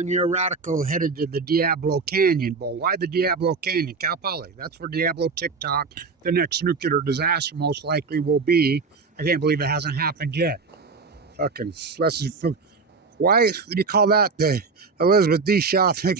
on your radical headed to the Diablo Canyon Bowl. Why the Diablo Canyon? Cal Poly. That's where Diablo TikTok, the next nuclear disaster most likely will be. I can't believe it hasn't happened yet. Fucking lessons. Why do you call that the Elizabeth D. Shaw thing?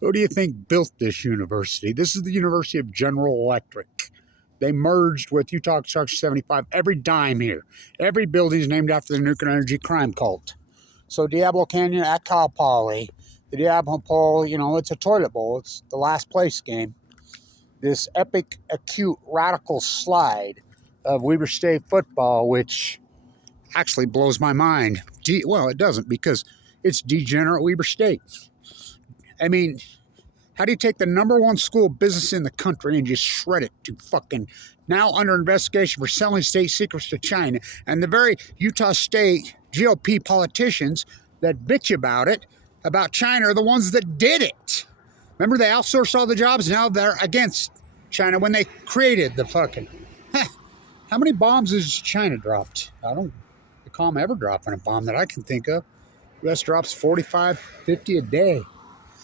Who do you think built this university? This is the University of General Electric. They merged with Utah Construction 75. Every dime here. Every building is named after the nuclear energy crime cult. So Diablo Canyon at Cal Poly. The Diablo Bowl, you know, it's a toilet bowl. It's the last place game. This epic, acute, radical slide of Weber State football, which actually blows my mind. Well, it doesn't, because it's degenerate Weber State. I mean, how do you take the #1 school of business in the country and just shred it to fucking now under investigation for selling state secrets to China? And the very Utah State GOP politicians that bitch about China, are the ones that did it. Remember, they outsourced all the jobs. Now they're against China when they created the fucking... How many bombs has China dropped? I don't recall them ever dropping a bomb that I can think of. U.S. drops 45, 50 a day.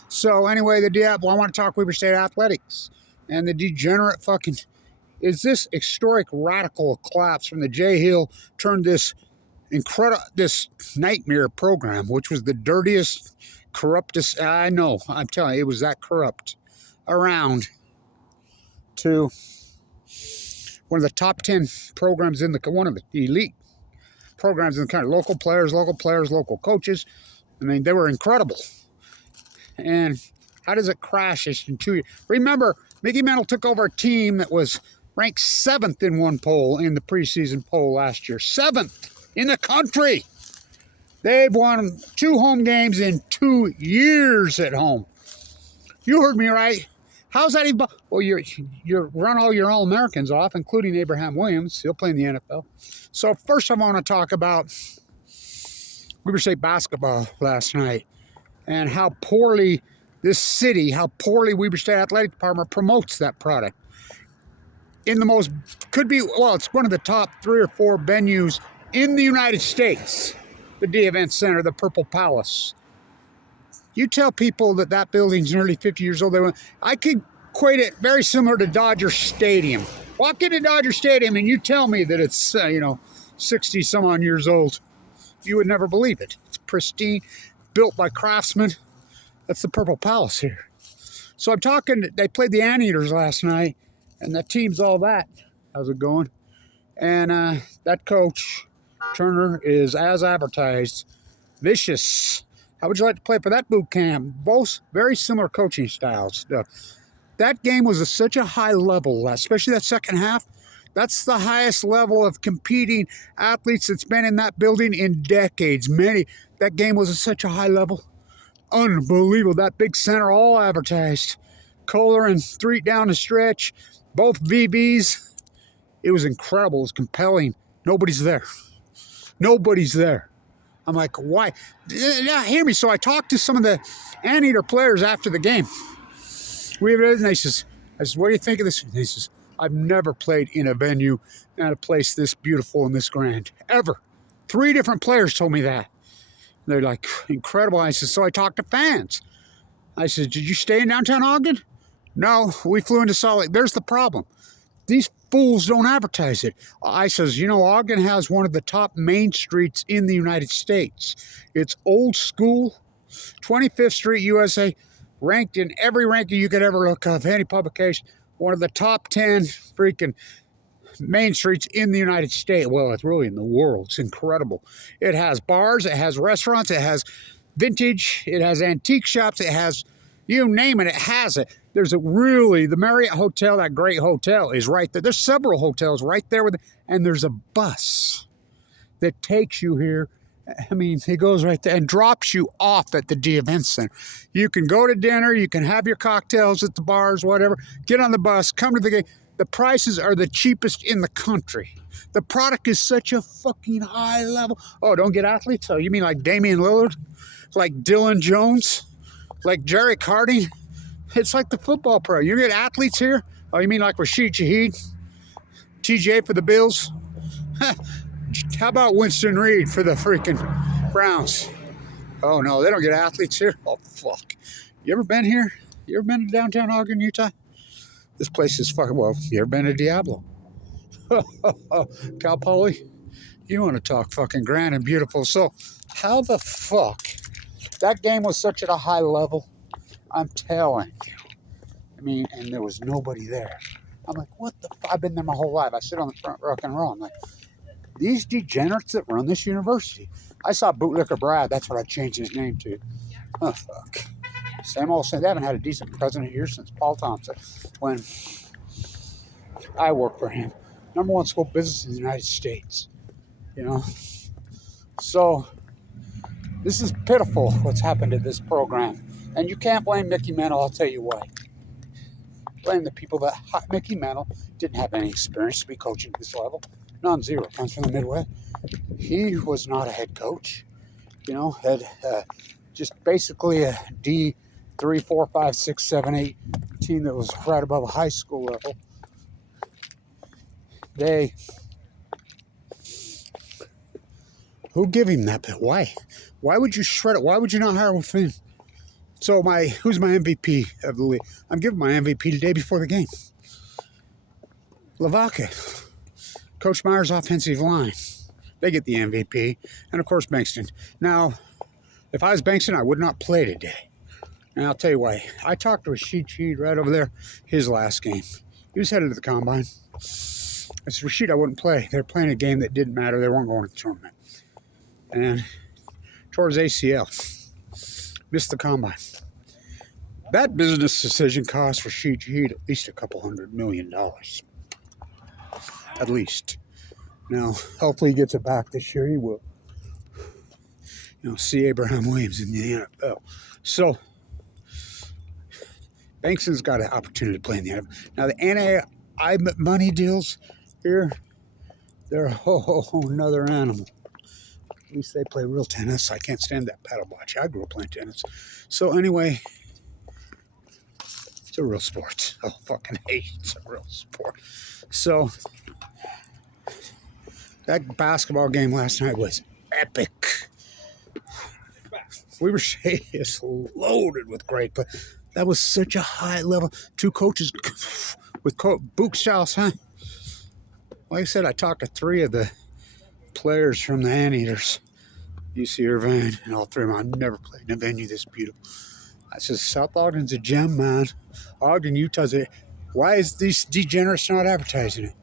So anyway, the Diablo, I want to talk Weber State athletics and the degenerate fucking, is this historic radical collapse from the J Hill turned this incredible, this nightmare program, which was the dirtiest, corruptest, I know, I'm telling you, it was that corrupt, around, to one of the top 10 programs in the, one of the elite programs in the country. Local players, local coaches. I mean, they were incredible. And how does it crash in 2 years? Remember, Mickey Mantle took over a team that was ranked 7th in one poll in the preseason poll last year. 7th in the country. They've won 2 home games in 2 years at home. You heard me right. How's that even? Well, you run all your All-Americans off, including Abraham Williams. He'll play in the NFL. So first I want to talk about Weber State basketball last night and how poorly this city, how poorly Weber State Athletic Department promotes that product. In the most, could be, well, it's one of the top 3 or 4 venues in the United States. The D Event Center, the Purple Palace. You tell people that that building's nearly 50 years old. I could equate it very similar to Dodger Stadium. Walk into Dodger Stadium and you tell me that it's, 60 some odd years old. You would never believe it. It's pristine, built by craftsmen. That's the Purple Palace here. So I'm talking, they played the Anteaters last night, and that team's all that. How's it going? And that coach, Turner, is as advertised, vicious. How would you like to play for that boot camp? Both very similar coaching styles. That game was at such a high level, especially that second half. That's the highest level of competing athletes that's been in that building in decades. That game was at such a high level. Unbelievable. That big center all advertised. Kohler and Threet down the stretch. Both VBs. It was incredible. It was compelling. Nobody's there. Nobody's there. I'm like, why? Yeah, hear me. So I talked to some of the Anteater players after the game. And I says, what do you think of this? And he says, I've never played in a venue at a place this beautiful and this grand. Ever. 3 different players told me that. They're like, incredible. I said, so I talked to fans. I said, did you stay in downtown Ogden? No, we flew into Salt Lake. There's the problem. These fools don't advertise it. I says, Ogden has one of the top main streets in the United States. It's old school, 25th Street, USA, ranked in every ranking you could ever look up, any publication. One of the top 10 freaking main streets in the United States. Well, it's really in the world. It's incredible. It has bars, it has restaurants, it has vintage, it has antique shops, it has, you name it, it has it. There's the Marriott Hotel, that great hotel, is right there. There's several hotels right there, and there's a bus that takes you here. I mean, it goes right there and drops you off at the D Event Center. You can go to dinner, you can have your cocktails at the bars, whatever, get on the bus, come to the game. The prices are the cheapest in the country. The product is such a fucking high level. Oh, don't get athletes? Oh, you mean like Damian Lillard? Like Dylan Jones? Like Jarek Harding? It's like the football pro. You get athletes here? Oh, you mean like Rashid Shaheed? TJ for the Bills? How about Winston Reed for the freaking Browns? Oh, no, they don't get athletes here? Oh, fuck. You ever been here? You ever been to downtown Ogden, Utah? This place is fucking, well, you ever been to Diablo? Cal Poly, you want to talk fucking grand and beautiful. So, how the fuck? That game was such at a high level. I'm telling you. I mean, and there was nobody there. I'm like, what the fuck? I've been there my whole life. I sit on the front row and roll. I'm like, these degenerates that run this university. I saw Bootlicker Brad. That's what I changed his name to. Oh, fuck. Same old thing. They haven't had a decent president here since Paul Thompson when I worked for him. #1 school business in the United States. You know? So, this is pitiful what's happened to this program. And you can't blame Mickey Mantle, I'll tell you why. Blame the people that Mickey Mantle didn't have any experience to be coaching at this level. None, zero. Comes from the Midwest. He was not a head coach. You know, had just basically a D3, 4, 5, 6, 7, 8 team that was right above a high school level. Who gave him that bit? Why? Why would you shred it? Why would you not hire with him? So who's my MVP of the league? I'm giving my MVP the day before the game. Lavaca. Coach Meyer's offensive line. They get the MVP. And of course, Bankston. Now, if I was Bankston, I would not play today. And I'll tell you why. I talked to Rashid right over there, his last game. He was headed to the combine. I said, Rashid, I wouldn't play. They're playing a game that didn't matter. They weren't going to the tournament. And tore his ACL. Missed the combine. That business decision cost Rashid Shaheed at least $200 million. At least. Now, hopefully he gets it back this year. He will. You know, see Abraham Williams in the NFL. So, Bankston's got an opportunity to play in the NFL. Now, the NAI money deals here, they're a whole another animal. At least they play real tennis. I can't stand that paddle bocce. I grew up playing tennis. So, anyway, it's a real sport. Oh, fucking hate it's a real sport. So, that basketball game last night was epic. Weber State is loaded with great, but that was such a high level. Two coaches with boot styles, huh? Like I said, I talked to 3 of the players from the Anteaters, UC Irvine, and all 3 of them. I've never played in a venue this beautiful. I said, South Ogden's a gem, man. Ogden, Utah's a... Why is these degenerates not advertising it?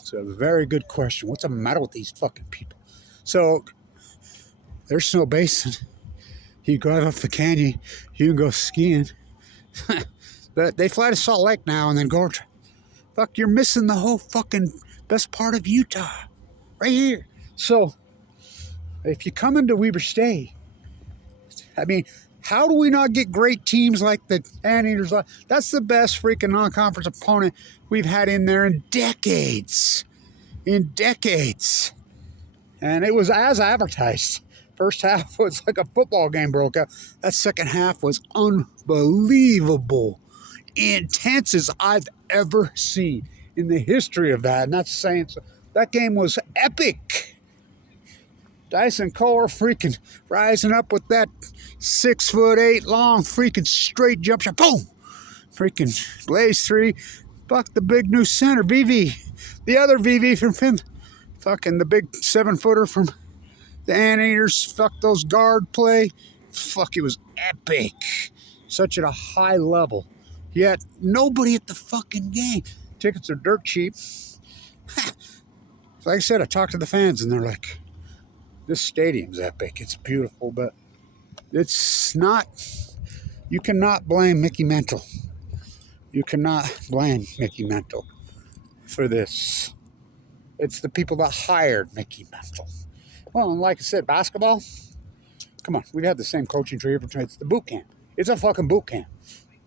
It's a very good question. What's the matter with these fucking people? So, there's Snow Basin. You drive up the canyon, you can go skiing. But they fly to Salt Lake now and then go... Fuck, you're missing the whole fucking best part of Utah. Right here. So, if you come into Weber State, I mean, how do we not get great teams like the Anteaters? That's the best freaking non-conference opponent we've had in there in decades. In decades. And it was as advertised. First half was like a football game broke out. That second half was unbelievable. Intense as I've ever seen in the history of that. And that's saying so. That game was epic. Dyson Kohler freaking rising up with that 6'8" long freaking straight jump shot. Boom! Freaking Blaze 3. Fuck the big new center, VV. The other VV from Finland. Fucking the big 7-footer from the Anteaters. Fuck those guard play. Fuck, it was epic. Such at a high level. Yet, nobody at the fucking game. Tickets are dirt cheap. Like I said, I talked to the fans and they're like, this stadium's epic. It's beautiful, but it's not... You cannot blame Mickey Mantle. You cannot blame Mickey Mantle for this. It's the people that hired Mickey Mantle. Well, and like I said, basketball, come on, we've had the same coaching tree every time. It's the boot camp. It's a fucking boot camp.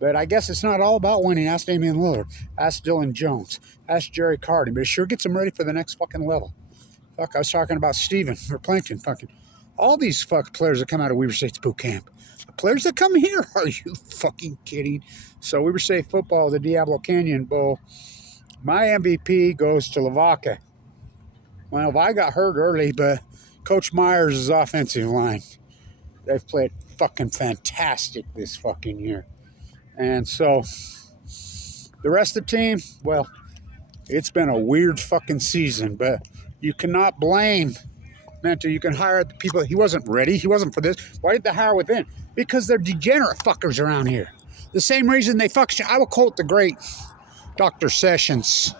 But I guess it's not all about winning. Ask Damian Lillard. Ask Dylan Jones. Ask Jerry Carden. But it sure gets them ready for the next fucking level. Fuck, I was talking about Steven or Plankton. Fucking all these fucking players that come out of Weber State's boot camp. The players that come here, are you fucking kidding? So Weber State football, the Diablo Canyon Bowl. My MVP goes to Lavaca. Well, I got hurt early, but Coach Myers' offensive line. They've played fucking fantastic this fucking year. And so the rest of the team, well, it's been a weird fucking season, but you cannot blame Mentor. You can hire the people. He wasn't ready. He wasn't for this. Why did they hire within? Because they're degenerate fuckers around here. The same reason they fuck. I will quote the great Dr. Sessions.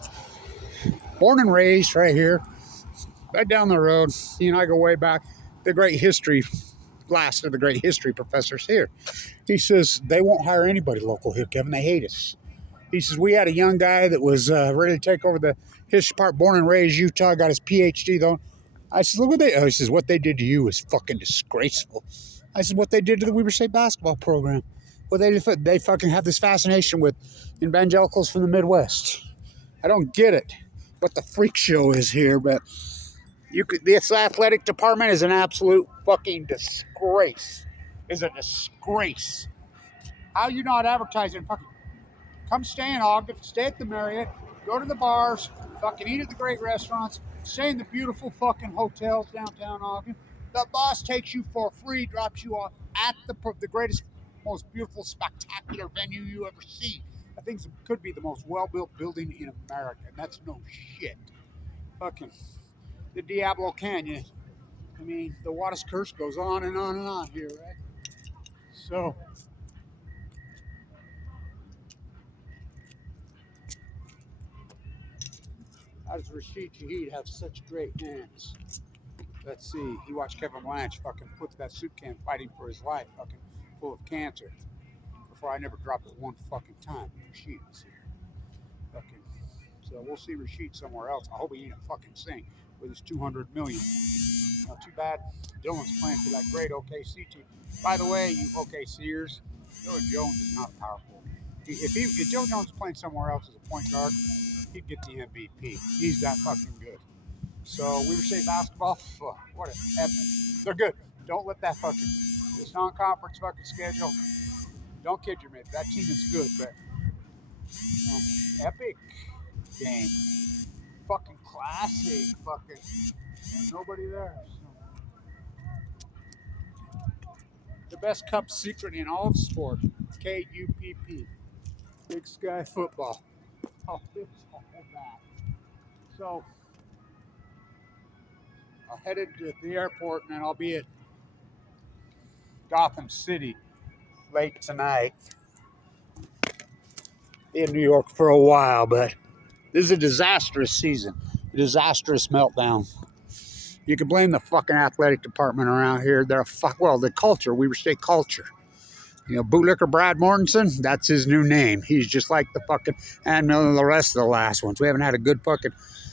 Born and raised right here, right down the road. He and I go way back. The great history, last of the great history professors here. He says they won't hire anybody local here, Kevin. They hate us. He says we had a young guy that was ready to take over the history part, born and raised Utah, got his PhD though. I said, look what they. He says, what they did to you is fucking disgraceful. I said, what they did to the Weber State basketball program. Well, they fucking have this fascination with evangelicals from the Midwest. I don't get it, what the freak show is here, but this athletic department is an absolute fucking disgrace. Is a disgrace. How you not advertising? Fucking come stay in Ogden, stay at the Marriott, go to the bars, fucking eat at the great restaurants, stay in the beautiful fucking hotels downtown Ogden. The boss takes you for free, drops you off at the greatest, most beautiful, spectacular venue you ever see. I think it could be the most well-built building in America, and that's no shit. Fucking the Diablo Canyon. I mean, the Wattis curse goes on and on and on here, right? So, how does Rashid Shaheed have such great hands? Let's see. He watched Kevin Blanch fucking flip that soup can fighting for his life, fucking full of cancer. Before I never dropped it one fucking time. Rashid was here. Fucking. So we'll see Rashid somewhere else. I hope he ain't a fucking Saint with his 200 million. Too bad Dylan's playing for that great OKC team. By the way, you OKCers, Dylan Jones is not powerful. If Dylan Jones is playing somewhere else as a point guard, he'd get the MVP. He's that fucking good. So Weber State basketball, what an epic. They're good. Don't let that fucking this non-conference fucking schedule. Don't kid your mate. That team is good, but epic game. Fucking classic. Fucking nobody there. So. The best cup secret in all of sport. KUPP. Big Sky Football. Oh, it's all that. So I'll head to the airport and then I'll be at Gotham City late tonight. Be in New York for a while, but this is a disastrous season. A disastrous meltdown. You can blame the fucking athletic department around here. They're the culture, Weber State culture. You know, bootlicker Brad Mortensen, that's his new name. He's just like the fucking, and the rest of the last ones. We haven't had a good fucking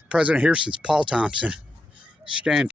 president here since Paul Thompson. Stand